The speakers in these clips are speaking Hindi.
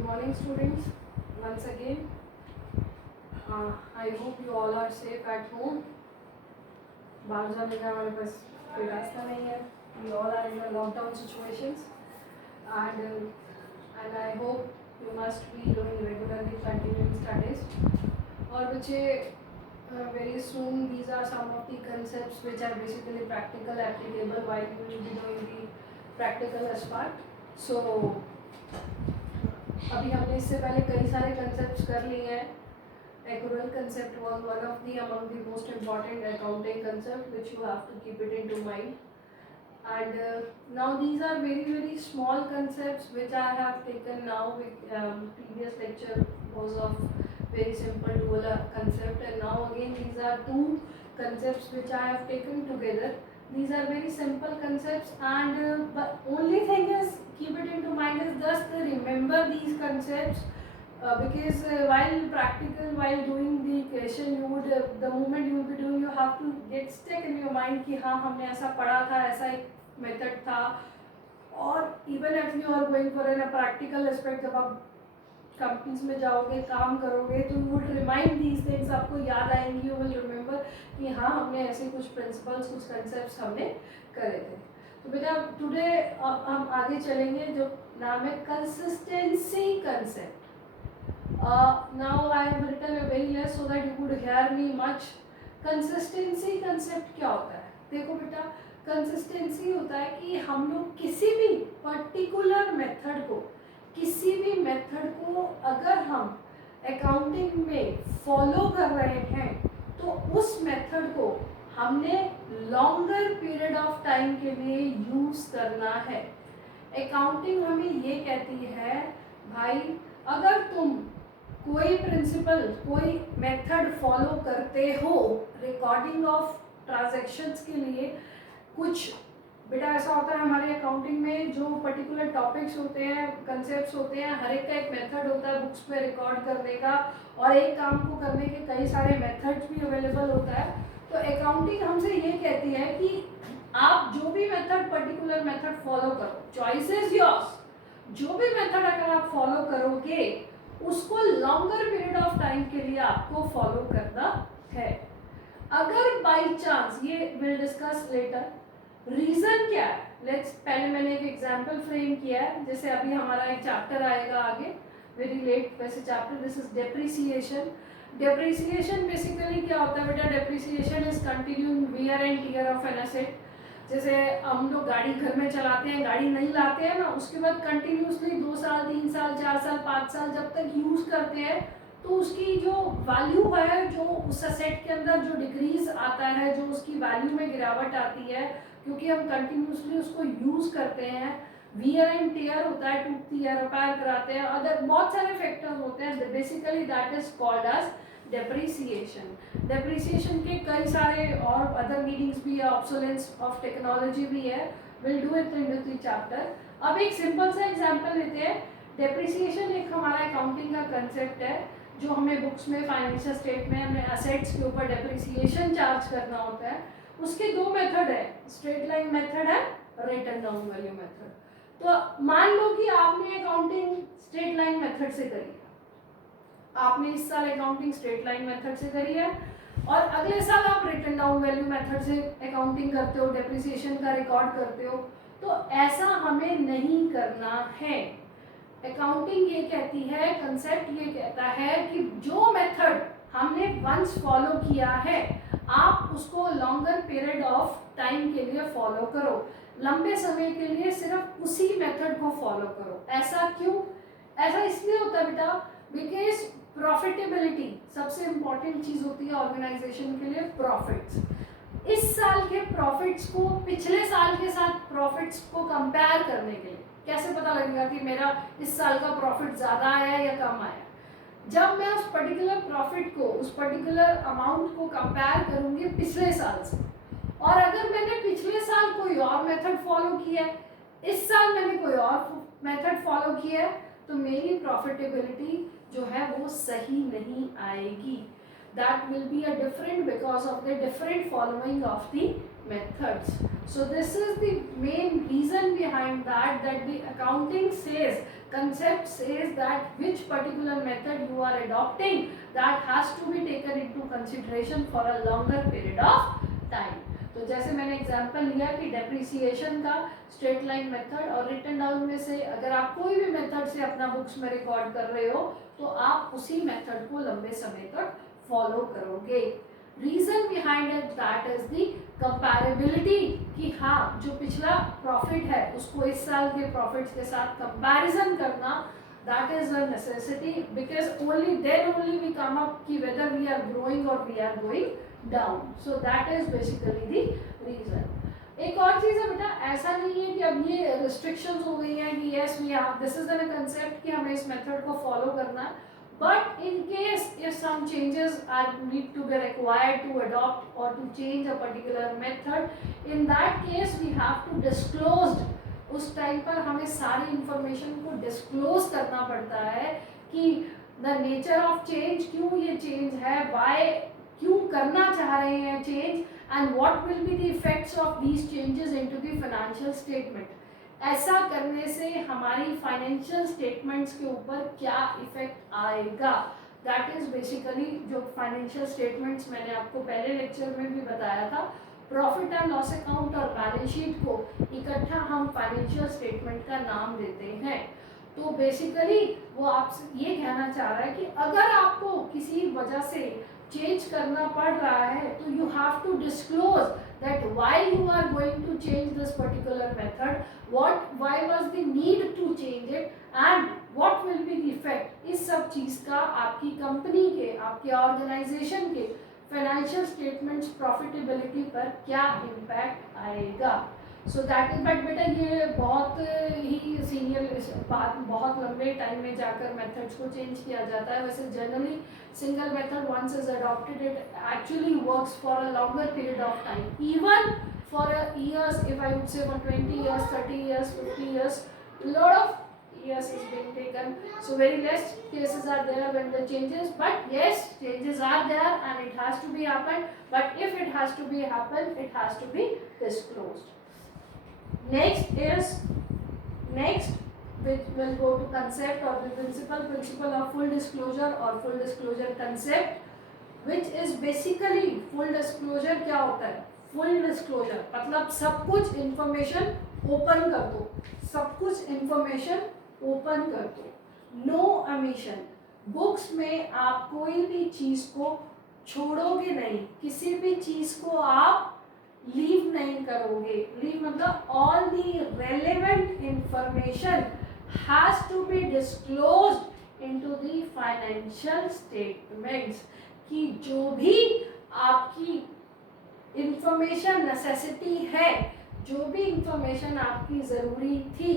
Good morning, students. Once again, I hope you all are safe at home. बाहर जाने का हमारे पास कोई रास्ता नहीं है. We all are in a lockdown situations, and I hope you must be doing regularly continuing studies. और बच्चे very soon these are some of the concepts which are basically practical applicable while you will be doing the practical as part. So अभी हमने इससे पहले कई सारे कंसेप्ट्स कर लिए हैं. Accrual concept was one of the among the most important accounting concept which you have to keep it into mind. And now these are very small concepts which I have taken now. With previous lecture was of very simple dual concept, and now again these are two concepts which I have taken together. These are very simple concepts, and but only thing is keep it into mind is just remember these concepts. Because while doing the equation, you would the moment you will be doing, you have to get stuck in your mind कि हाँ हमने ऐसा पढ़ा था, ऐसा एक मेथड था. और even if you are going for an practical aspect, जब आप कंपनीज में जाओगे काम करोगे तो you would remind these things, आपको याद आएंगी. यू विल रिमेंबर कि हाँ हमने ऐसे कुछ प्रिंसिपल्स, कुछ कंसेप्ट हमने करे थे. तो बेटा टुडे हम आगे चलेंगे जो नाम है consistency concept. Now I have written a very less so that you could hear me much. Consistency concept क्या होता है? देखो बेटा, consistency होता है कि हम लोग किसी भी particular method को, किसी भी method को अगर हम accounting में follow कर रहे हैं तो उस method को हमने longer period of time के लिए use करना है. Accounting हमें ये कहती है भाई, अगर तुम कोई प्रिंसिपल, कोई मेथड फॉलो करते हो रिकॉर्डिंग ऑफ ट्रांजैक्शंस के लिए, कुछ बेटा ऐसा होता है हमारे अकाउंटिंग में जो पर्टिकुलर टॉपिक्स होते हैं, कंसेप्ट्स होते हैं, हर एक का एक मेथड होता है बुक्स पे रिकॉर्ड करने का, और एक काम को करने के कई सारे मेथड्स भी अवेलेबल होता है. तो अकाउंटिंग हमसे ये कहती है कि आप जो भी मेथड, पर्टिकुलर मेथड फॉलो करो, चॉइस इज योर्स. जो भी मेथड अगर आप फॉलो करोगे उसको लॉन्गर पीरियड ऑफ टाइम के लिए आपको फॉलो करना है. अगर बाय चांस, ये विल डिस्कस लेटर, रीजन क्या है, लेट्स, पहले मैंने एक एग्जांपल फ्रेम किया है. जैसे अभी हमारा एक चैप्टर आएगा आगे, वेरी लेट वैसे chapter, this is depreciation. Depreciation basically क्या होता है बेटा? Depreciation is continuing wear and tear of an asset. जैसे हम लोग गाड़ी घर में चलाते हैं, गाड़ी नहीं लाते हैं ना, उसके बाद कंटिन्यूसली 2 साल 3 साल 4 साल 5 साल जब तक यूज़ करते हैं तो उसकी जो वैल्यू है, जो उस एसेट के अंदर जो डिक्रीज आता है, जो उसकी वैल्यू में गिरावट आती है, क्योंकि हम कंटिन्यूसली उसको यूज़ करते हैं. वियर एंड टियर होता है, टूटती है, रिपेयर कराते हैं, अदर बहुत सारे फैक्टर्स होते हैं. Basically that is called as depreciation. Depreciation के कई सारे और अदर मीनिंग्स भी है, ऑब्सोलेंस ऑफ टेक्नोलॉजी भी है. Will do it in the chapter. अब एक सिंपल सा एग्जांपल लेते हैं. डेप्रिसिएशन एक हमारा अकाउंटिंग का कंसेप्ट है जो हमें बुक्स में, फाइनेंशियल स्टेटमेंट में असेट्स के ऊपर डेप्रिसिएशन चार्ज करना होता है. उसके दो मेथड है, स्ट्रेट लाइन मेथड है, रिटन डाउन वैल्यू मेथड. तो मान लो कि आपने अकाउंटिंग स्ट्रेट लाइन मेथड से करी, आपने इस साल अकाउंटिंग स्ट्रेट लाइन मेथड से करी है, और अगले साल आप रिटन डाउन वैल्यू मेथड से अकाउंटिंग करते हो, डेप्रिसिएशन का रिकॉर्ड करते हो. तो ऐसा हमें नहीं करना है. अकाउंटिंग ये कहती है, कंसेप्ट ये कहता है कि जो मेथड हमने वंस फॉलो किया है आप उसको लॉन्गर पीरियड ऑफ टाइम के लिए फॉलो करो, लंबे समय के लिए सिर्फ उसी मेथड को फॉलो करो. ऐसा क्यों? ऐसा इसलिए होता है बेटा बिकॉज प्रॉफिटेबिलिटी सबसे इंपॉर्टेंट चीज होती है ऑर्गेनाइजेशन के लिए. प्रॉफिट्स, इस साल के प्रॉफिट्स को पिछले साल के साथ प्रॉफिट्स को कंपेयर करने के लिए कैसे पता लगेगा कि मेरा इस साल का प्रॉफिट ज़्यादा आया या कम आया? जब मैं उस पर्टिकुलर प्रॉफिट को, उस पर्टिकुलर अमाउंट को कंपेयर करूंगी पिछले साल से, और अगर मैंने पिछले साल कोई और मेथड फॉलो किया है, इस साल मैंने कोई और मेथड फॉलो किया है, तो मेरी प्रॉफिटेबिलिटी जो है वो सही नहीं आएगी. That will be a different because of the different following of the methods. So this is the main reason behind that the accounting says, concept says that which particular method you are adopting, that has to be taken into consideration for a longer period of time. तो जैसे मैंने एग्जांपल लिया कि डेप्रिसिएशन का स्ट्रेट लाइन मेथड और रिटन डाउन में से अगर आप कोई भी मेथड से अपना बुक्स में रिकॉर्ड कर रहे हो तो आप उसी मेथड को लंबे समय तक फॉलो करोगे. Reason behind it that is the comparability कि हाँ जो पिछला प्रॉफिट है उसको इस साल के प्रॉफिट्स के साथ कंपैरिजन करना, that is a necessity because only then only we come up ki whether we are growing or we are going down. So that is basically the reason. एक और चीज़ है बेटा, ऐसा नहीं है कि अब ये restrictions हो गई हैं कि yes we have this is the concept कि हमें इस method को follow करना है, but in case if some changes are need to be required to adopt or to change a particular method, in that case we have to disclose. उस टाइम पर हमें सारी इंफॉर्मेशन को डिस्क्लोज करना पड़ता है कि द नेचर ऑफ चेंज, क्यों ये चेंज है, वाई, क्यों करना चाह रहे हैं change, and what will be the effects of these changes into the financial statement. ऐसा करने से हमारी फाइनेंशियल स्टेटमेंट्स के ऊपर क्या इफेक्ट आएगा, दैट इज बेसिकली जो फाइनेंशियल स्टेटमेंट्स मैंने आपको पहले लेक्चर में भी बताया था. प्रॉफिट एंड लॉस अकाउंट और बैलेंस शीट को इकट्ठा हम फाइनेंशियल स्टेटमेंट का नाम देते हैं. तो बेसिकली वो आपसे ये कहना चाह रहा है कि अगर आपको किसी वजह से चेंज करना पड़ रहा है तो you have to disclose that why you are going to change this particular method, why was the need to change it and what will be the effect. इस सब चीज़ का आपकी कंपनी के, आपके ऑर्गेनाइजेशन के फाइनेंशियल स्टेटमेंट्स प्रॉफिटेबिलिटी पर क्या इम्पैक्ट आएगा. सो दैट इज, बट बेटा ये बहुत ही सीनियर बात, बहुत लंबे टाइम में जाकर मेथड्स को चेंज किया जाता है. वैसे generally single method once is adopted it actually works for a longer period of time, even for years, if I would say for 20 years, 30 years, 50 years, lot of years is being taken. So very less cases are there when the changes, but yes, changes are there and it has to be happened. But if it has to be happen, it has to be disclosed. Next which will go to concept or the principle of full disclosure or full disclosure concept, which is basically full disclosure. क्या होता है फुल डिस्क्लोजर? मतलब सब कुछ इंफॉर्मेशन ओपन कर दो, सब कुछ इंफॉर्मेशन ओपन कर दो. No omission. बुक्स में आप कोई भी चीज़ को छोड़ोगे नहीं, किसी भी चीज़ को आप लीव नहीं करोगे. लीव मतलब all the relevant information has to be disclosed into the financial statements. कि जो भी आपकी इंफॉर्मेशन नेसेसिटी है, जो भी इंफॉर्मेशन आपकी ज़रूरी थी,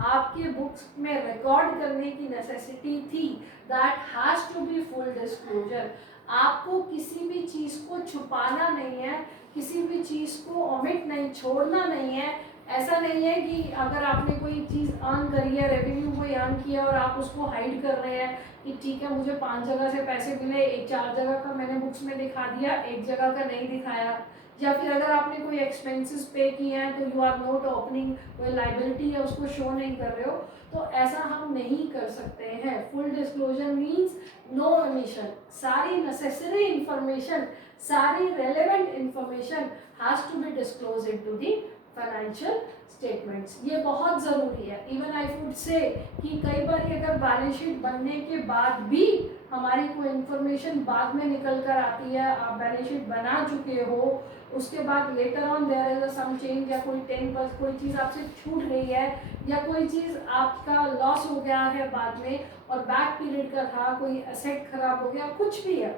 आपके बुक्स में रिकॉर्ड करने की नेसेसिटी थी, that has to be full disclosure. आपको किसी भी चीज़ को छुपाना नहीं है, किसी भी चीज़ को ओमिट नहीं, छोड़ना नहीं है. ऐसा नहीं है कि अगर आपने कोई चीज़ अर्न करी है, रेवेन्यू कोई अर्न किया और आप उसको हाइड कर रहे हैं कि ठीक है मुझे 5 जगह से पैसे मिले, 4 जगह का मैंने बुक्स में दिखा दिया, 1 जगह का नहीं दिखाया. या फिर अगर आपने कोई एक्सपेंसेस पे किए हैं तो यू आर नॉट ओपनिंग, कोई लाइबिलिटी है उसको शो नहीं कर रहे हो, तो ऐसा हम नहीं कर सकते हैं. Full disclosure means no omission. सारी नेसेसरी इंफॉर्मेशन, सारी relevant information has to be disclose into the financial statements. ये बहुत ज़रूरी है. इवन आई वुड से कि कई बार अगर बैलेंस शीट बनने के बाद भी हमारी कोई इन्फॉर्मेशन बाद में निकल कर आती है, आप बैलेंस शीट बना चुके हो, उसके बाद later on there is some change, या कोई 10% कोई चीज़ आपसे छूट रही है, या कोई चीज़ आपका लॉस हो गया है बाद में और बैक पीरियड का था, कोई एसेट खराब हो गया, कुछ भी है,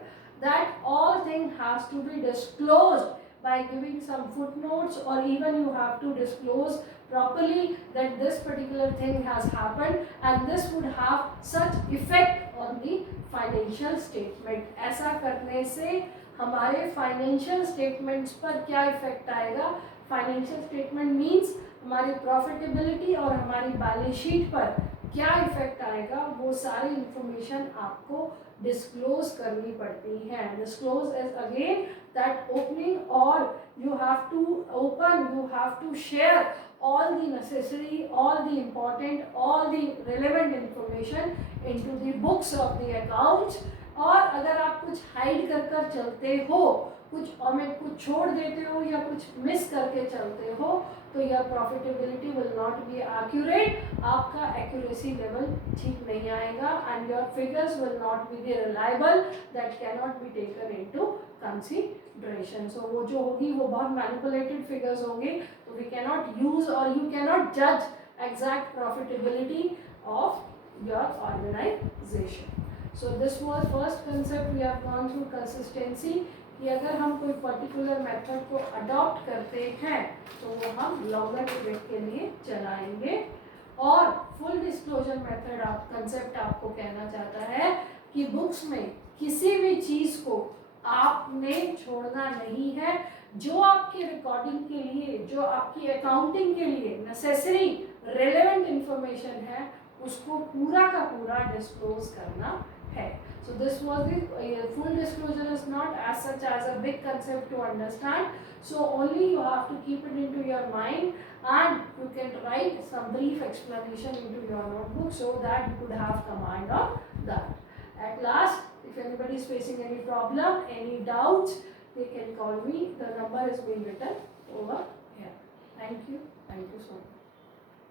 that all thing has to be disclosed by giving some footnotes, or even you have to disclose properly that this particular thing has happened and this would have such effect on the financial statement. ऐसा करने से हमारे फाइनेंशियल स्टेटमेंट्स पर क्या इफेक्ट आएगा? फाइनेंशियल स्टेटमेंट मीन्स हमारी प्रॉफिटेबिलिटी और हमारी बैलेंस शीट पर क्या इफेक्ट आएगा, वो सारी इंफॉर्मेशन आपको डिस्क्लोज करनी पड़ती है. Disclose is again that opening, और you have to open, you have to share all the necessary, all the important, all the relevant information into the books of the accounts. और अगर आप कुछ हाइड कर कर चलते हो, कुछ ओमिट, कुछ छोड़ देते हो या कुछ मिस करके चलते हो, तो यह profitability will not be accurate. आपका एक्यूरेसी लेवल ठीक नहीं आएगा, and your figures will not be the reliable, that can not be taken into consideration. So वो जो होगी वो बहुत मैनिपुलेटेड फिगर्स होंगे, तो वी कैन नॉट यूज और यू कैन नॉट जज exact profitability of your organization. So this was first concept. We have gone through consistency, कि अगर हम कोई पर्टिकुलर मेथड को अडॉप्ट करते हैं तो वो हम लॉन्गर पीरियड के लिए चलाएंगे. और फुल डिस्क्लोजर मेथड आप कंसेप्ट आपको कहना चाहता है कि बुक्स में किसी भी चीज़ को आपने छोड़ना नहीं है. जो आपके रिकॉर्डिंग के लिए, जो आपकी अकाउंटिंग के लिए नेसेसरी रेलेवेंट इंफॉर्मेशन है, उसको पूरा का पूरा डिस्क्लोज करना है. So this was the full disclosure is not as such as a big concept to understand. So only you have to keep it into your mind, and you can write some brief explanation into your notebook so that you could have command of that. At last, if anybody is facing any problem, any doubts, they can call me. The number is being written over here. Thank you. Thank you so much.